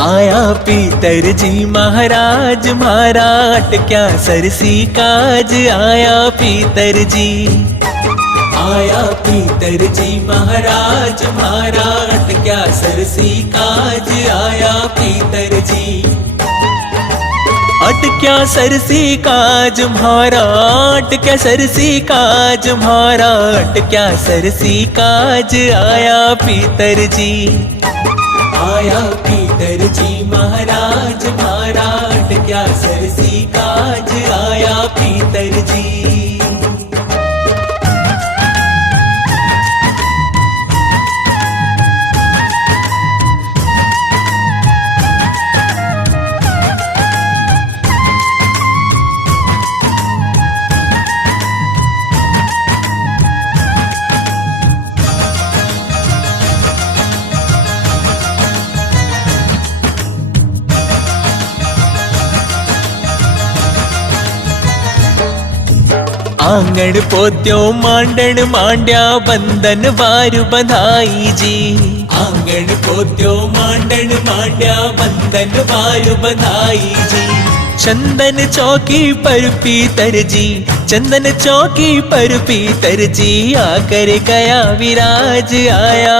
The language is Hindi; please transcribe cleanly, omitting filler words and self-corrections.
आया पीतर जी महाराज महाराट क्या सरसी काज। आया पीतर जी, आया पीतर जी महाराज महाराट क्या सरसी काज। आया पीतर जी, अटक्या सरसी काज महाराट क्या सरसी काज। महाराट क्या सरसी काज। आया पीतर जी, आया पीतर जी महाराज महाराट क्या सरसी काज। आया पीतर जी। आंगण पोत्यो मांडण मांड्या बंधन वारु बंधाई जी। आंगण पोत्यो मांडण मांड्या बंधन वारु बंधाई जी। चंदन चौकी पर पीतर जी, चंदन चौकी पर पीतर जी आकर गया विराज। आया